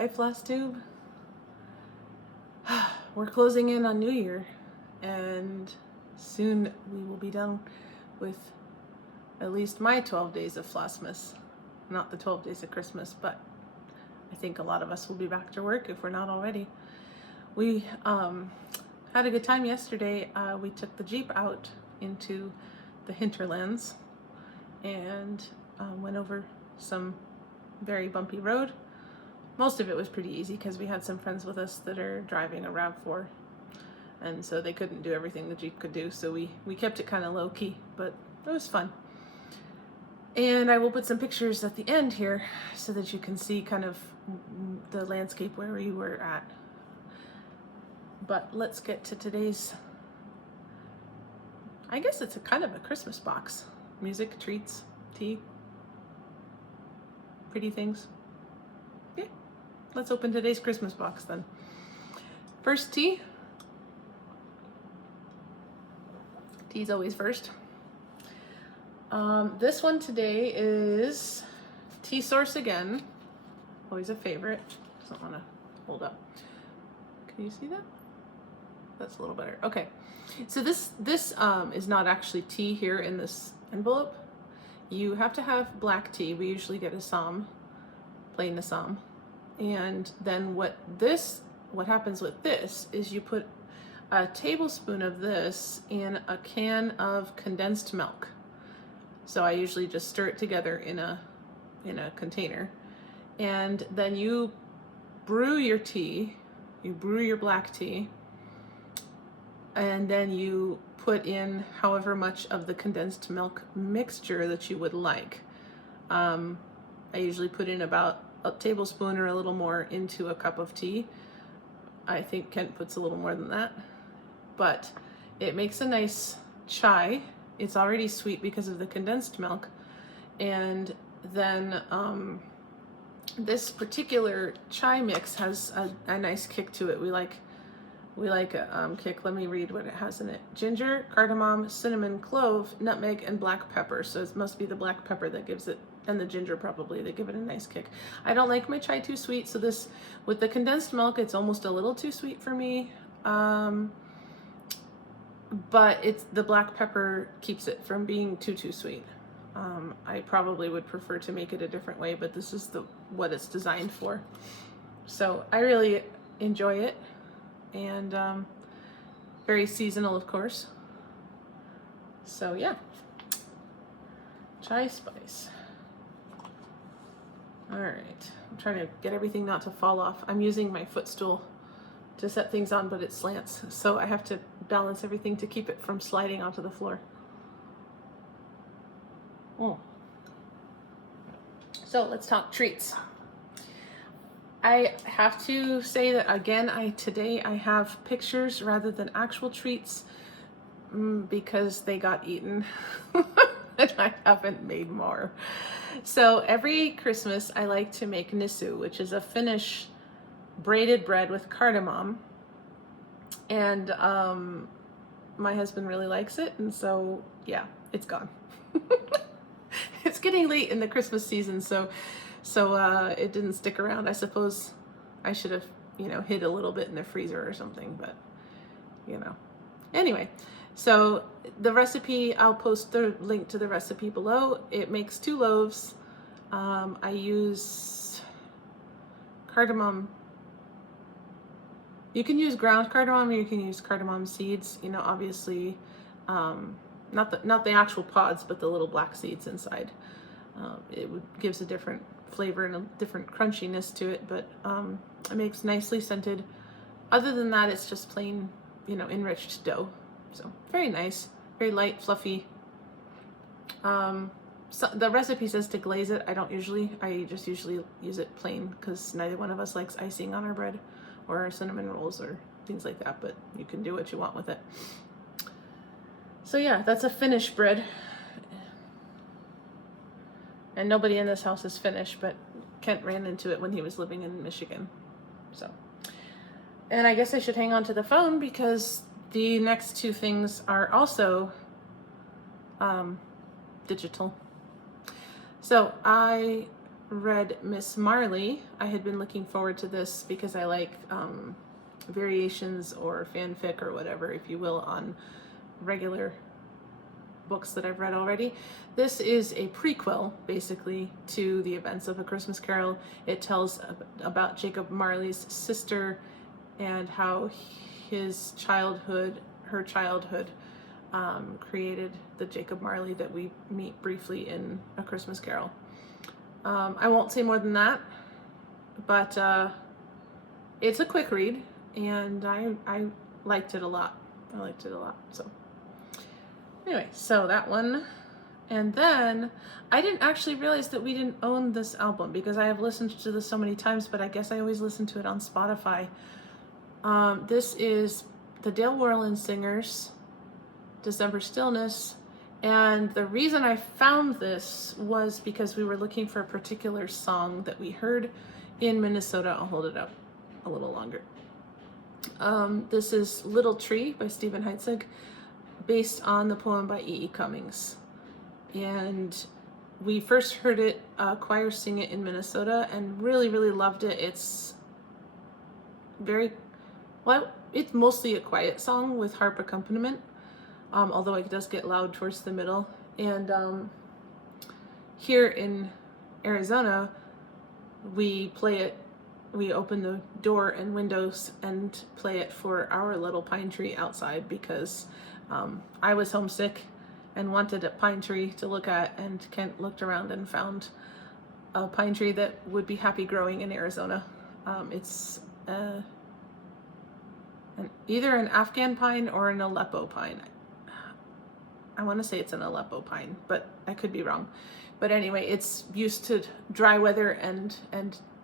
Hi, FlossTube. We're closing in on New Year, and soon we will be done with at least my 12 days of Flossmas. Not the 12 days of Christmas, but I think a lot of us will be back to work if we're not already. We had a good time yesterday. We took the Jeep out into the hinterlands and went over some very bumpy road. Most of it was pretty easy because we had some friends with us that are driving a RAV4, and so they couldn't do everything the Jeep could do, so we kept it kind of low key, but it was fun. And I will put some pictures at the end here so that you can see kind of the landscape where we were at. But let's get to today's, I guess it's a kind of a Christmas box. Music, treats, tea, pretty things. Yeah, let's open today's Christmas box then. First, tea. Tea's always first. This one today is Tea Source again. Always a favorite. Doesn't want to hold up. Can you see that? That's a little better. Okay. So this is not actually tea here in this envelope. You have to have black tea. We usually get Assam, plain Assam. And then what happens with this is you put a tablespoon of this in a can of condensed milk. So I usually just stir it together in a container, and then you brew your tea, you brew your black tea, and then you put in however much of the condensed milk mixture that you would like. I usually put in about a tablespoon or a little more into a cup of tea. I think Kent puts a little more than that, but it makes a nice chai. It's already sweet because of the condensed milk, and then this particular chai mix has a nice kick to it. We like a kick. Let me read what it has in it: ginger, cardamom, cinnamon, clove, nutmeg, and black pepper. So it must be the black pepper that gives it, and the ginger probably, that give it a nice kick. I don't like my chai too sweet, so this, with the condensed milk, it's almost a little too sweet for me. But it's the black pepper keeps it from being too sweet. I probably would prefer to make it a different way, but this is what it's designed for. So I really enjoy it, and very seasonal, of course. So yeah, chai spice. All right, I'm trying to get everything not to fall off. I'm using my footstool to set things on, but it slants, so I have to balance everything to keep it from sliding onto the floor. So let's talk treats. I have to say that again, today I have pictures rather than actual treats because they got eaten and I haven't made more. So every Christmas I like to make nisu, which is a Finnish braided bread with cardamom, and my husband really likes it, and so yeah, it's gone. It's getting late in the Christmas season, so it didn't stick around. I suppose I should have, hid a little bit in the freezer or something, but anyway. So the recipe, I'll post the link to the recipe below. It makes 2 loaves. I use cardamom. You can use ground cardamom, or you can use cardamom seeds. Obviously, not the actual pods, but the little black seeds inside. Gives a different flavor and a different crunchiness to it, but it makes nicely scented. Other than that, it's just plain, enriched dough. So very nice, very light, fluffy. So the recipe says to glaze it. I just usually use it plain because neither one of us likes icing on our bread or cinnamon rolls or things like that, but you can do what you want with it. So yeah, that's a Finnish bread. And nobody in this house is Finnish, but Kent ran into it when he was living in Michigan. So, and I guess I should hang on to the phone because the next 2 things are also digital. So I read Miss Marley, I had been looking forward to this because I like variations or fanfic or whatever, if you will, on regular books that I've read already. This is a prequel, basically, to the events of A Christmas Carol. It tells about Jacob Marley's sister and how his childhood, her childhood, created the Jacob Marley that we meet briefly in A Christmas Carol. I won't say more than that, but it's a quick read, and I liked it a lot. I liked it a lot, so. Anyway, so that one. And then I didn't actually realize that we didn't own this album because I have listened to this so many times, but I guess I always listen to it on Spotify. This is the Dale Worland Singers, December Stillness. And the reason I found this was because we were looking for a particular song that we heard in Minnesota. I'll hold it up a little longer. This is Little Tree by Stephen Heitzig, based on the poem by E.E. Cummings. And we first heard it, choir sing it in Minnesota, and really, really loved it. It's very, well, it's mostly a quiet song with harp accompaniment, although it does get loud towards the middle. And here in Arizona, we play it, we open the door and windows and play it for our little pine tree outside because I was homesick and wanted a pine tree to look at, and Kent looked around and found a pine tree that would be happy growing in Arizona. It's either an Afghan pine or an Aleppo pine. I want to say it's an Aleppo pine, but I could be wrong. But anyway, it's used to dry weather and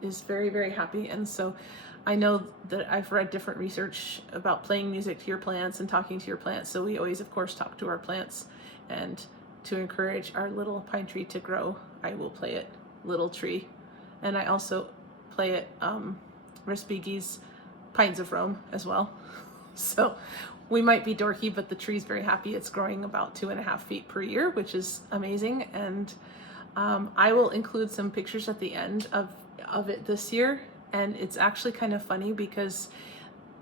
is very, very happy. And so I know that I've read different research about playing music to your plants and talking to your plants. So we always, of course, talk to our plants. And to encourage our little pine tree to grow, I will play it Little Tree. And I also play it Respighi's Pines of Rome as well. So we might be dorky, but the tree's very happy. It's growing about 2.5 feet per year, which is amazing. And I will include some pictures at the end of it this year. And it's actually kind of funny because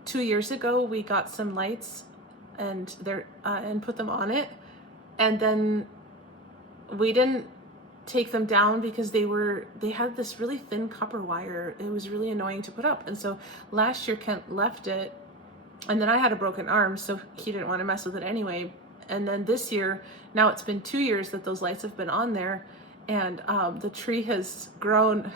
2 years ago we got some lights and put them on it, and then we didn't take them down because they had this really thin copper wire. It was really annoying to put up. And so last year Kent left it, and then I had a broken arm, so he didn't want to mess with it anyway. And then this year, now it's been 2 years that those lights have been on there, and the tree has grown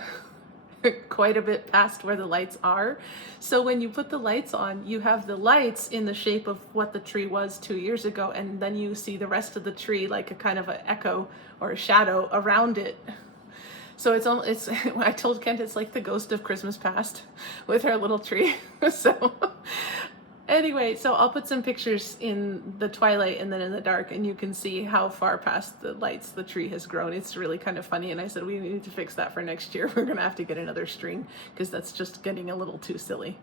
quite a bit past where the lights are. So when you put the lights on, you have the lights in the shape of what the tree was 2 years ago, and then you see the rest of the tree like a kind of an echo or a shadow around it. So it's I told Kent it's like the ghost of Christmas past with our little tree. So anyway, so I'll put some pictures in the twilight and then in the dark, and you can see how far past the lights the tree has grown. It's really kind of funny, and I said we need to fix that for next year. We're gonna have to get another string because that's just getting a little too silly.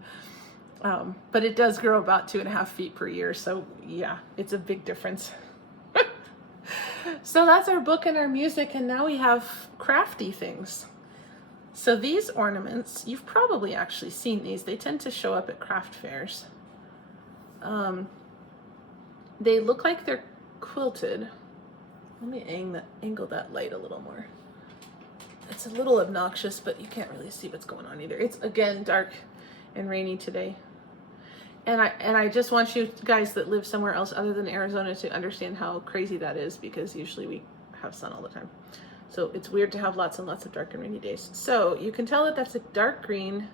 But it does grow about 2.5 feet per year, so yeah, it's a big difference. So that's our book and our music, and now we have crafty things. So these ornaments, you've probably actually seen these. They tend to show up at craft fairs. They look like they're quilted. Let me angle that light a little more. It's a little obnoxious, but you can't really see what's going on either. It's again dark and rainy today. And I just want you guys that live somewhere else other than Arizona to understand how crazy that is, because usually we have sun all the time. So it's weird to have lots and lots of dark and rainy days. So you can tell that that's a dark green.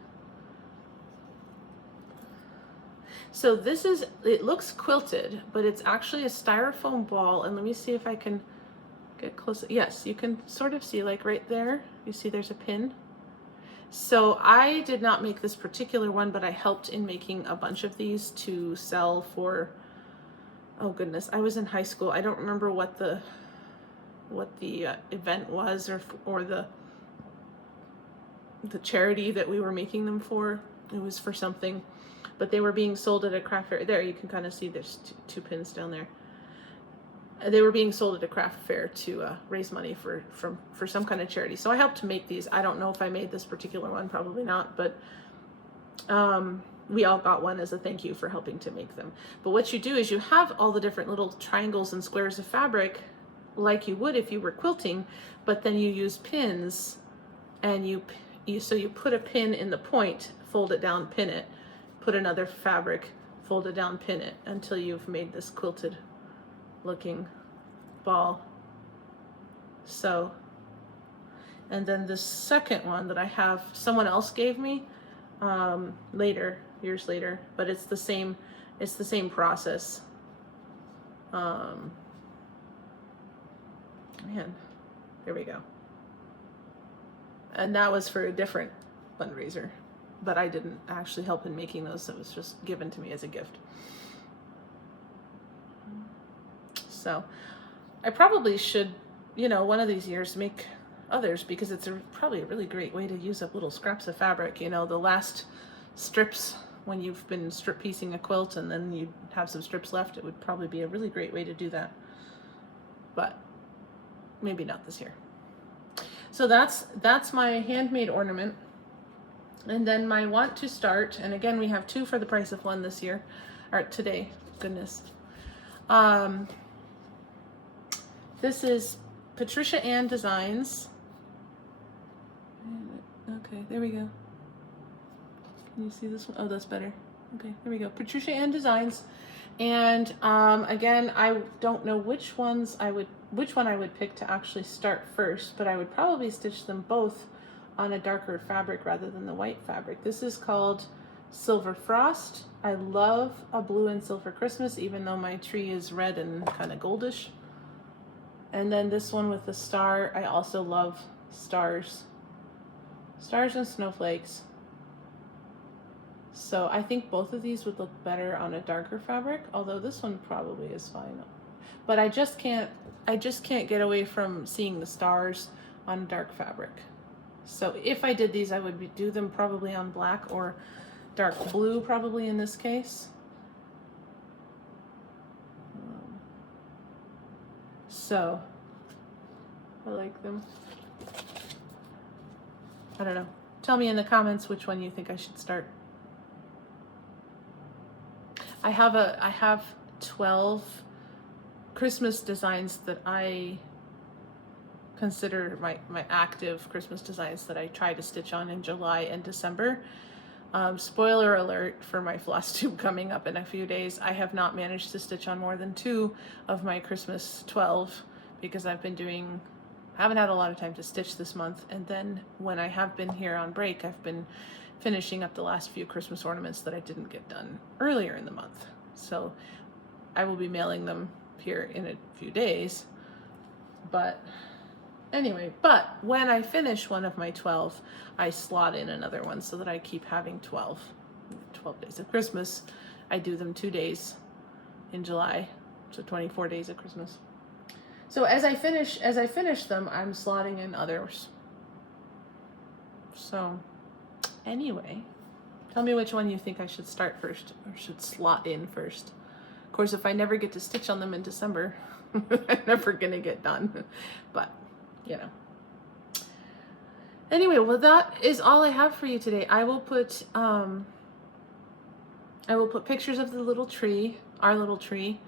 So this is, it looks quilted, but it's actually a styrofoam ball. And let me see if I can get close. Yes, you can sort of see, like right there, you see there's a pin. So I did not make this particular one, but I helped in making a bunch of these to sell for, oh goodness, I was in high school. I don't remember what the event was, or the charity that we were making them for. It was for something, but they were being sold at a craft fair. There, you can kind of see there's two pins down there. They were being sold at a craft fair to raise money for some kind of charity. So I helped to make these. I don't know if I made this particular one, probably not, but we all got one as a thank you for helping to make them. But what you do is you have all the different little triangles and squares of fabric like you would if you were quilting, but then you use pins, and you put a pin in the point, fold it down, pin it, put another fabric, fold it down, pin it, until you've made this quilted looking ball. So, and then the second one that I have, someone else gave me years later, but it's the same process. Man, there we go. And that was for a different fundraiser, but I didn't actually help in making those. It was just given to me as a gift. So I probably should, one of these years make others, because it's probably a really great way to use up little scraps of fabric. The last strips, when you've been strip piecing a quilt and then you have some strips left, it would probably be a really great way to do that. But maybe not this year. So that's my handmade ornament. And then my want to start, and again, we have 2 for the price of 1 this year, or today, goodness. This is Patricia Ann Designs. Okay, there we go. Can you see this one? Oh, that's better. Okay, there we go. Patricia Ann Designs. And again, I don't know which one I would pick to actually start first, but I would probably stitch them both on a darker fabric rather than the white fabric. This is called Silver Frost. I love a blue and silver Christmas, even though my tree is red and kind of goldish. And then this one with the star, I also love stars. Stars and snowflakes. So I think both of these would look better on a darker fabric, although this one probably is fine. But I just can't get away from seeing the stars on dark fabric. So if I did these, I would do them probably on black or dark blue, probably in this case. So I like them. I don't know. Tell me in the comments which one you think I should start. I have 12 Christmas designs that I consider my active Christmas designs that I try to stitch on in July and December. Spoiler alert for my floss tube coming up in a few days. I have not managed to stitch on more than 2 of my Christmas 12 because I haven't had a lot of time to stitch this month. And then when I have been here on break, I've been finishing up the last few Christmas ornaments that I didn't get done earlier in the month. So I will be mailing them here in a few days. But anyway, when I finish one of my 12, I slot in another one so that I keep having 12 days of Christmas. I do them 2 days in July, so 24 days of Christmas. So as I finish them, I'm slotting in others. So anyway, tell me which one you think I should start first or should slot in first. Of course, if I never get to stitch on them in December, I'm never gonna get done. But anyway, well, that is all I have for you today. I will put pictures of the little tree, our little tree,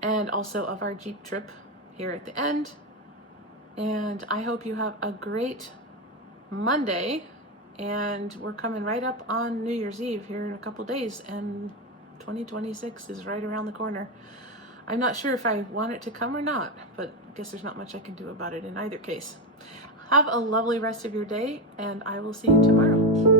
and also of our Jeep trip here at the end. And I hope you have a great Monday. And we're coming right up on New Year's Eve here in a couple days, and 2026 is right around the corner. I'm not sure if I want it to come or not, but I guess there's not much I can do about it in either case. Have a lovely rest of your day, and I will see you tomorrow.